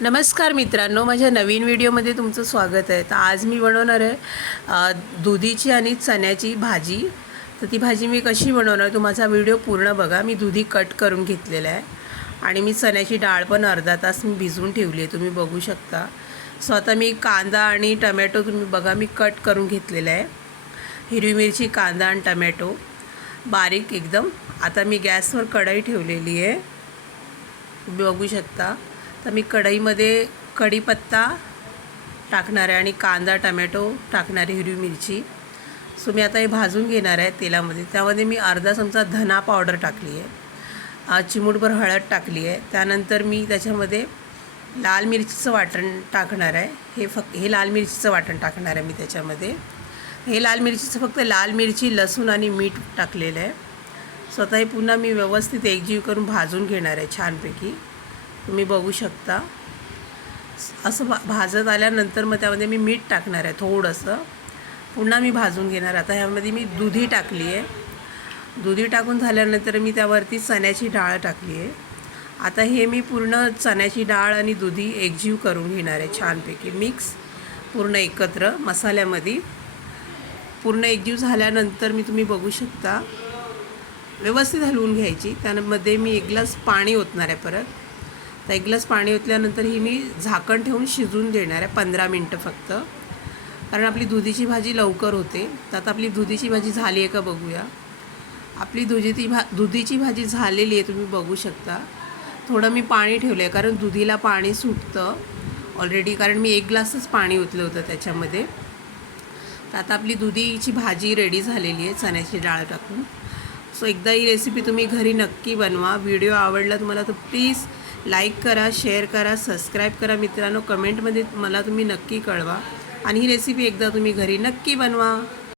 नमस्कार मित्रांनो माझ्या नवीन व्हिडिओमध्ये तुमचं स्वागत आहे. तर आज मी बनवणार आहे दुधीची आणि चण्याची भाजी. तर ती भाजी मी कशी बनवणार तो माझा व्हिडिओ पूर्ण बघा. मी दुधी कट करून घेतलेला आहे आणि मी चण्याची डाळ पण अर्धा तास मी भिजवून ठेवली आहे. तुम्ही बघू शकता. सो आता मी कांदा आणि टमॅटो तुम्ही बघा मी कट करून घेतलेला आहे. हिरवी मिरची कांदा आणि टमॅटो. बारीक एकदम. आता मी गॅसवर कढई ठेवलेली आहे. तुम्ही बघू शकता. तर मी कढईमध्ये कढीपत्ता टाकणार आहे आणि कांदा टमॅटो टाकणार आहे हिरवी मिरची. सो मी आता हे भाजून घेणार आहे तेलामध्ये. त्यामध्ये मी अर्धा चमचा धना पावडर टाकली आहे. चिमूटभर हळद टाकली आहे. त्यानंतर मी त्याच्यामध्ये लाल मिरचीचं वाटण टाकणार आहे. हे फक्त हे लाल मिरचीचं वाटण टाकणार आहे मी त्याच्यामध्ये. हे लाल मिरचीचं फक्त लाल मिरची लसूण आणि मीठ टाकलेलं आहे. स्वतः हे पुन्हा मी व्यवस्थित एकजीव करून भाजून घेणार आहे छानपैकी. तुम्ही बघू शकता. असं भा भाजत आल्यानंतर मग त्यामध्ये मी मीठ टाकणार आहे थोडंसं. पुन्हा मी भाजून घेणार आता ह्यामध्ये मी दुधी टाकली आहे. दुधी टाकून झाल्यानंतर मी त्यावरती चण्याची डाळ टाकली आहे. आता हे मी पूर्ण चण्याची डाळ आणि दुधी एकजीव करून घेणार आहे छानपैकी. मिक्स पूर्ण एकत्र मसाल्यामध्ये. पूर्ण एकजीव झाल्यानंतर मी तुम्ही बघू शकता. व्यवस्थित हलवून घ्यायची. त्यामध्ये मी एक ग्लास पाणी ओतणार आहे परत. तर एक ग्लास पाणी ओतल्यानंतर ही मी झाकण ठेवून शिजून देणार आहे पंधरा मिनटं फक्त. कारण आपली दुधीची भाजी लवकर होते. तर आता आपली दुधीची भाजी झाली आहे का बघूया. आपली दुधीची भा दुधीची भाजी झालेली आहे तुम्ही बघू शकता. थोडं मी पाणी ठेवलं आहे कारण दुधीला पाणी सुटतं ऑलरेडी कारण मी एक ग्लासच पाणी ओतलं होतं त्याच्यामध्ये. तर आता आपली दुधीची भाजी रेडी झालेली आहे चण्याची डाळ टाकून. सो एकदा ही रेसिपी तुम्ही घरी नक्की बनवा. व्हिडिओ आवडला तुम्हाला तर प्लीज लाईक करा शेअर करा सबस्क्राईब करा. मित्रांनो कमेंटमध्ये मला तुम्ही नक्की कळवा. आणि ही रेसिपी एकदा तुम्ही घरी नक्की बनवा.